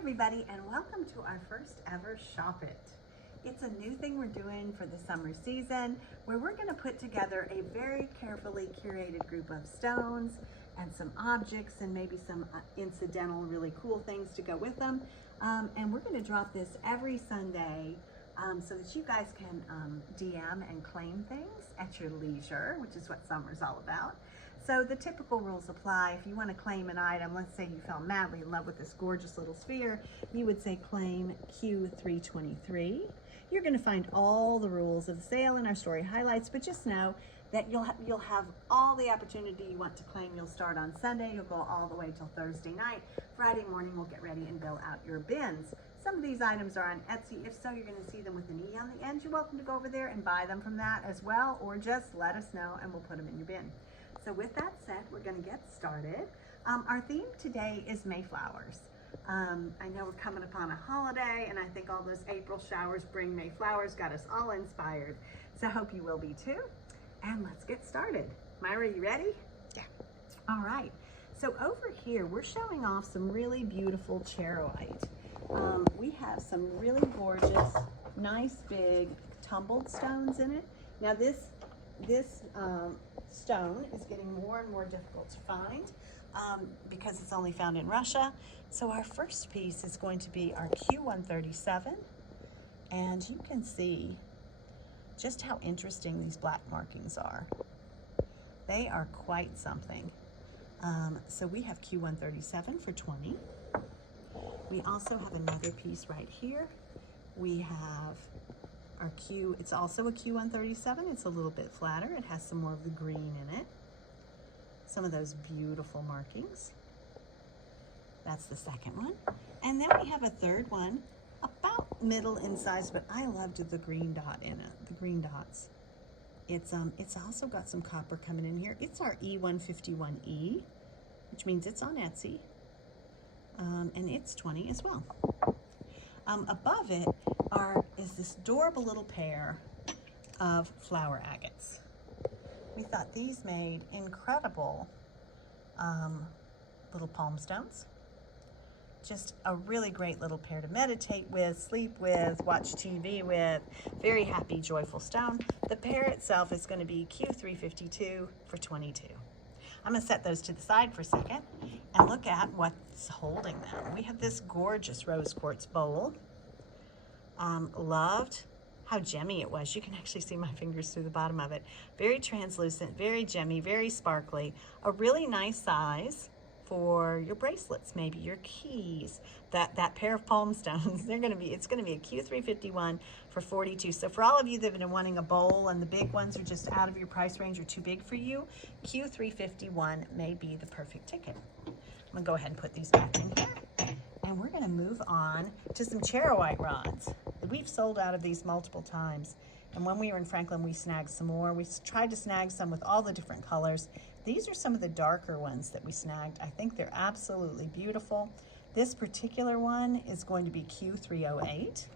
everybody, and welcome to our first ever Shop It. It's a new thing we're doing for the summer season where we're going to put together a very carefully curated group of stones and some objects and maybe some incidental really cool things to go with them. And we're going to drop this every Sunday so that you guys can DM and claim things at your leisure, which is what summer's all about. So the typical rules apply. If you want to claim an item, let's say you fell madly in love with this gorgeous little sphere, you would say claim Q323. You're going to find all the rules of the sale in our story highlights, but just know that you'll have all the opportunity you want to claim. You'll start on Sunday, you'll go all the way till Thursday night. Friday morning, we'll get ready and bill out your bins. Some of these items are on Etsy. If so, you're going to see them with an E on the end. You're welcome to go over there and buy them from that as well, or just let us know and we'll put them in your bin. So with that said, we're going to get started. Our theme today is Mayflowers. I know we're coming upon a holiday, and I think all those April showers bring Mayflowers, got us all inspired. So I hope you will be too. And let's get started. Myra, you ready? Yeah. All right. So over here, we're showing off some really beautiful charoite. We have some really gorgeous, nice, big tumbled stones in it. Now this stone is getting more and more difficult to find because it's only found in Russia. So our first piece is going to be our Q137, and you can see just how interesting these black markings are. They are quite something. So we have Q137 for 20. We also have another piece right here. We have our Q, it's also a Q137. It's a little bit flatter. It has some more of the green in it. Some of those beautiful markings. That's the second one. And then we have a third one, about middle in size, but I loved the green dot in it, the green dots. It's also got some copper coming in here. It's our E151E, which means it's on Etsy. And it's 20 as well. Above it is this adorable little pair of flower agates. We thought these made incredible little palm stones. Just a really great little pair to meditate with, sleep with, watch TV with. Very happy, joyful stone. The pair itself is going to be Q352 for 22. I'm going to set those to the side for a second and look at what's holding them. We have this gorgeous rose quartz bowl. Loved how gemmy it was. You can actually see my fingers through the bottom of it. Very translucent, very gemmy, very sparkly. A really nice size for your bracelets, maybe your keys. That pair of palm stones, it's gonna be a Q351 for 42. So for all of you that have been wanting a bowl and the big ones are just out of your price range or too big for you, Q351 may be the perfect ticket. I'm gonna go ahead and put these back in here. And we're gonna move on to some charoite rods. We've sold out of these multiple times. And when we were in Franklin, we snagged some more. We tried to snag some with all the different colors. These are some of the darker ones that we snagged. I think they're absolutely beautiful. This particular one is going to be Q308.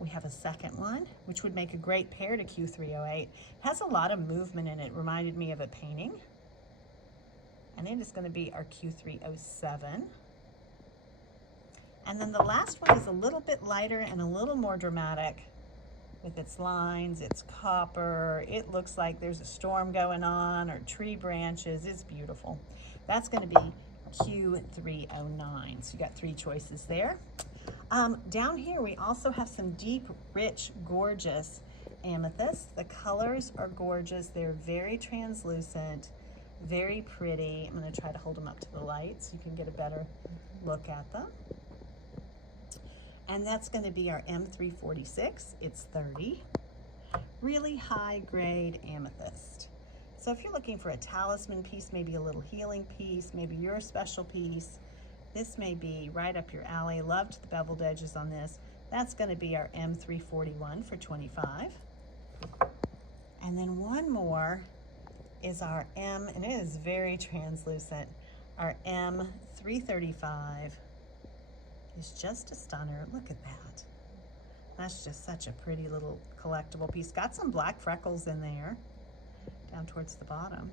We have a second one, which would make a great pair to Q308. It has a lot of movement in it. Reminded me of a painting. And it is going to be our Q307. And then the last one is a little bit lighter and a little more dramatic with its lines, its copper. It looks like there's a storm going on or tree branches. It's beautiful. That's going to be Q309. So you got three choices there. Down here, we also have some deep, rich, gorgeous amethysts. The colors are gorgeous. They're very translucent, very pretty. I'm going to try to hold them up to the light so you can get a better look at them. And that's going to be our M346. It's 30. Really high grade amethyst. So if you're looking for a talisman piece, maybe a little healing piece, maybe your special piece, this may be right up your alley. Loved the beveled edges on this. That's going to be our M341 for 25. And then one more is our M, and it is very translucent. Our M335. Is just a stunner. Look at that. That's just such a pretty little collectible piece. Got some black freckles in there down towards the bottom.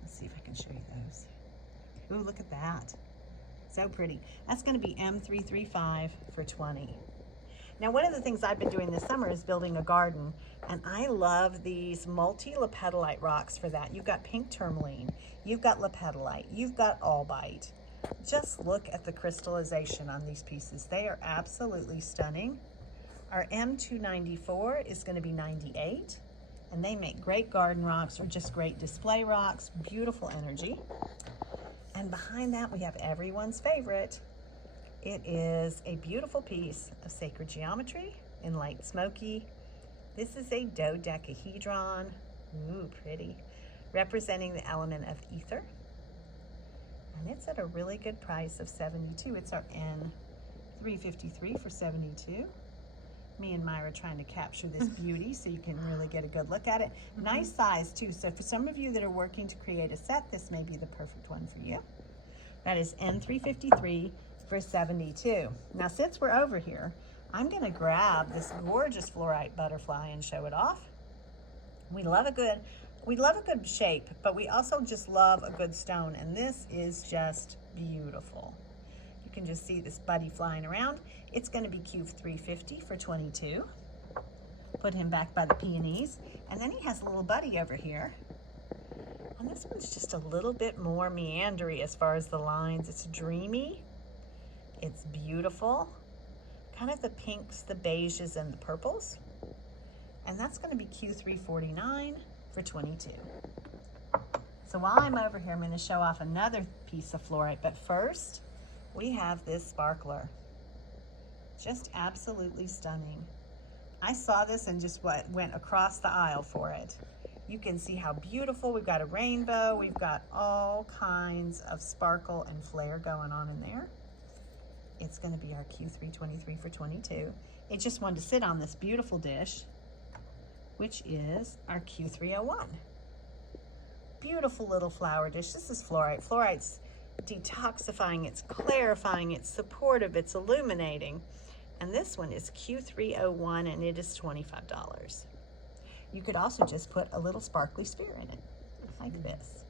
Let's see if I can show you those. Ooh, look at that. So pretty. That's going to be M335 for 20. Now, one of the things I've been doing this summer is building a garden, and I love these multi-lepidolite rocks for that. You've got pink tourmaline, you've got lepidolite, you've got albite. Just look at the crystallization on these pieces. They are absolutely stunning. Our M294 is going to be 98, and they make great garden rocks or just great display rocks. Beautiful energy. And behind that, we have everyone's favorite. It is a beautiful piece of sacred geometry in light smoky. This is a dodecahedron, ooh, pretty, representing the element of ether. And it's at a really good price of 72. It's our N353 for 72. Me and Myra trying to capture this beauty so you can really get a good look at it. Nice size too. So for some of you that are working to create a set, this may be the perfect one for you. That is N353 for 72. Now, since we're over here, I'm gonna grab this gorgeous fluorite butterfly and show it off. We love a good shape, but we also just love a good stone, and this is just beautiful. You can just see this buddy flying around. It's gonna be Q350 for 22. Put him back by the peonies, and then he has a little buddy over here. And this one's just a little bit more meandery as far as the lines. It's dreamy. It's beautiful, kind of the pinks, the beiges, and the purples. And that's going to be Q349 for 22. So while I'm over here, I'm going to show off another piece of fluorite. But first, we have this sparkler. Just absolutely stunning. I saw this and just went across the aisle for it. You can see how beautiful. We've got a rainbow. We've got all kinds of sparkle and flare going on in there. It's going to be our Q323 for 22. It just wanted to sit on this beautiful dish, which is our Q301. Beautiful little flower dish. This is fluorite. Fluorite's detoxifying, it's clarifying, it's supportive, it's illuminating. And this one is Q301, and it is $25. You could also just put a little sparkly sphere in it, like this.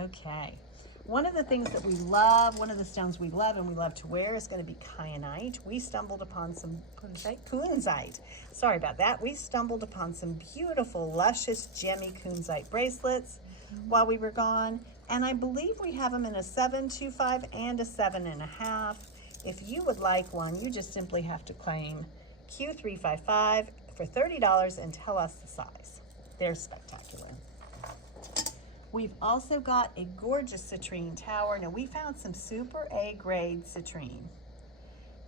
Okay. One of the things that we love, one of the stones we love and we love to wear is going to be kyanite. We stumbled upon some kunzite. Sorry about that. We stumbled upon some beautiful, luscious, gemmy kunzite bracelets while we were gone. And I believe we have them in a 725 and a 7.5. If you would like one, you just simply have to claim Q355 for $30 and tell us the size. They're spectacular. We've also got a gorgeous citrine tower. Now, we found some super A grade citrine,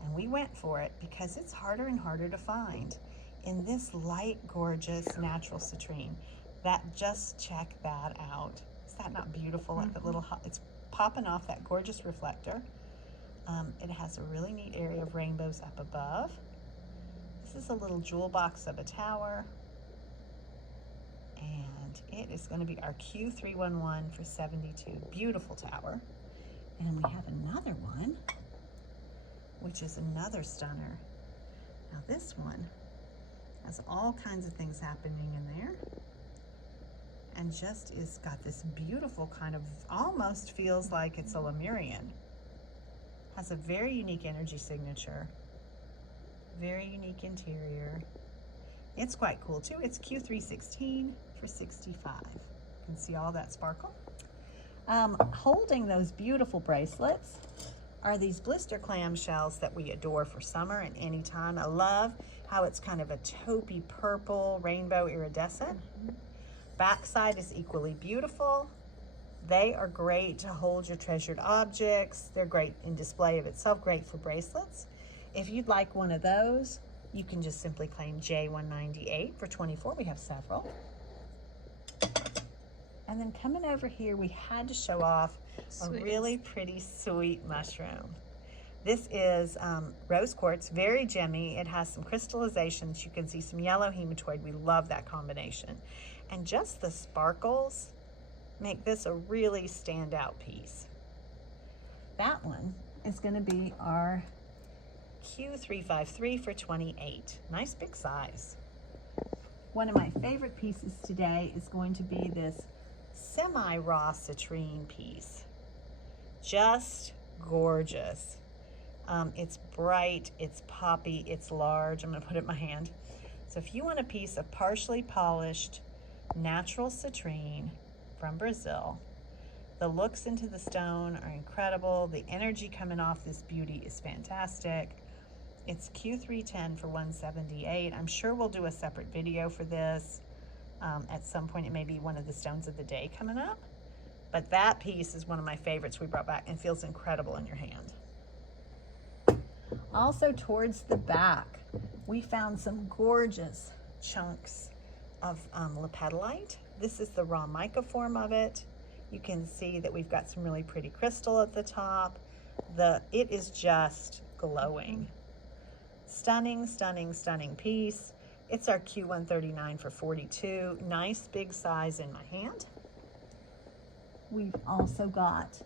and we went for it because it's harder and harder to find in this light, gorgeous, natural citrine. Just check that out. Is that not beautiful? Like the little, it's popping off that gorgeous reflector. It has a really neat area of rainbows up above. This is a little jewel box of a tower. And it is going to be our Q311 for 72. Beautiful tower. And we have another one, which is another stunner. Now this one has all kinds of things happening in there. And just is got this beautiful kind of, almost feels like it's a Lemurian. Has a very unique energy signature. Very unique interior. It's quite cool too. It's Q316 for 65. You can see all that sparkle. Holding those beautiful bracelets are these blister clam shells that we adore for summer and any time. I love how it's kind of a taupey purple rainbow iridescent. Backside is equally beautiful. They are great to hold your treasured objects. They're great in display of itself, great for bracelets. If you'd like one of those, you can just simply claim J198 for 24. We have several. And then coming over here, we had to show off a really pretty sweet mushroom. This is rose quartz, very gemmy. It has some crystallizations. You can see some yellow hematoid. We love that combination. And just the sparkles make this a really standout piece. That one is going to be our Q353 for 28. Nice big size. One of my favorite pieces today is going to be this semi-raw citrine piece. Just gorgeous. It's bright, it's poppy, it's large. I'm gonna put it in my hand. So if you want a piece of partially polished natural citrine from Brazil, the looks into the stone are incredible. The energy coming off this beauty is fantastic. It's Q310 for $178. I'm sure we'll do a separate video for this. At some point, it may be one of the stones of the day coming up. But that piece is one of my favorites we brought back and feels incredible in your hand. Also towards the back, we found some gorgeous chunks of lepidolite. This is the raw mica form of it. You can see that we've got some really pretty crystal at the top. It is just glowing. Stunning, stunning, stunning piece. It's our Q139 for $42. Nice big size in my hand. We've also got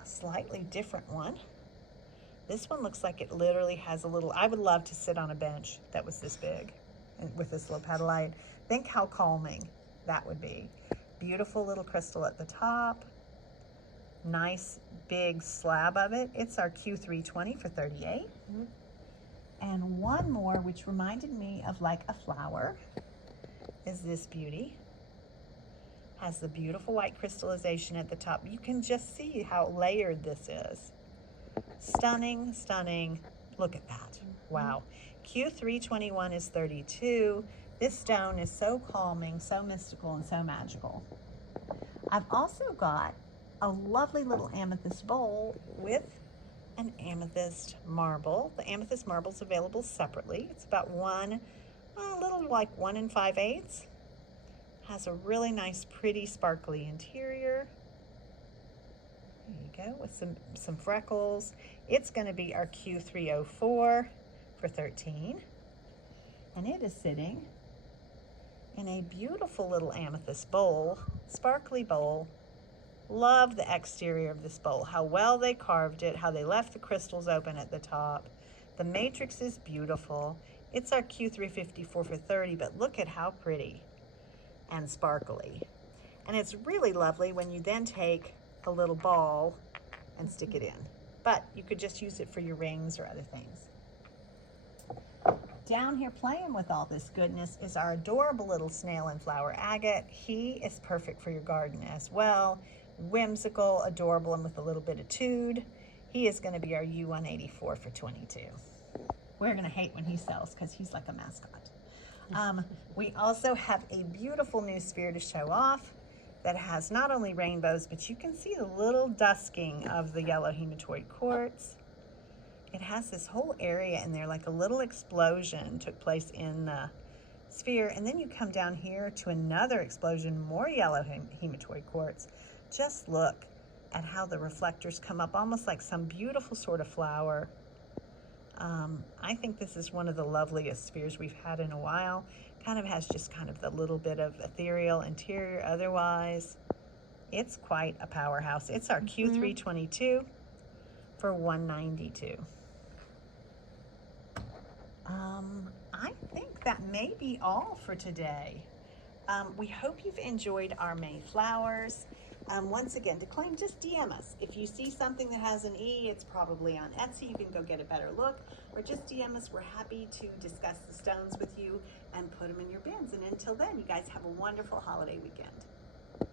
a slightly different one. This one looks like it literally has a little, I would love to sit on a bench that was this big with this lepidolite. Think how calming that would be. Beautiful little crystal at the top. Nice big slab of it. It's our Q320 for $38. And one more, which reminded me of like a flower, is this beauty. Has the beautiful white crystallization at the top. You can just see how layered this is. Stunning, stunning. Look at that. Wow. Q321 is $32. This stone is so calming, so mystical, and so magical. I've also got a lovely little amethyst bowl with an amethyst marble. The amethyst marble is available separately. It's about a little like 1 5/8. Has a really nice, pretty, sparkly interior. There you go, with some freckles. It's going to be our Q304 for $13. And it is sitting in a beautiful little amethyst bowl, sparkly bowl. Love the exterior of this bowl, how well they carved it, how they left the crystals open at the top. The matrix is beautiful. It's our Q354 for $30, but look at how pretty and sparkly. And it's really lovely when you then take a little ball and stick it in. But you could just use it for your rings or other things. Down here playing with all this goodness is our adorable little snail and flower agate. He is perfect for your garden as well. Whimsical, adorable, and with a little bit of tude. He is going to be our U184 for $22. We're going to hate when he sells because he's like a mascot. We also have a beautiful new sphere to show off that has not only rainbows, but you can see the little dusking of the yellow hematoid quartz. It has this whole area in there, like a little explosion took place in the sphere. And then you come down here to another explosion, more yellow hematoid quartz. Just look at how the reflectors come up, almost like some beautiful sort of flower. I think this is one of the loveliest spheres we've had in a while. Kind of has just kind of the little bit of ethereal interior. Otherwise, it's quite a powerhouse. It's our Q322 for $192. I think that may be all for today. We hope you've enjoyed our May flowers. Once again, to claim, just DM us. If you see something that has an E, it's probably on Etsy. You can go get a better look, or just DM us. We're happy to discuss the stones with you and put them in your bins. And until then, you guys have a wonderful holiday weekend.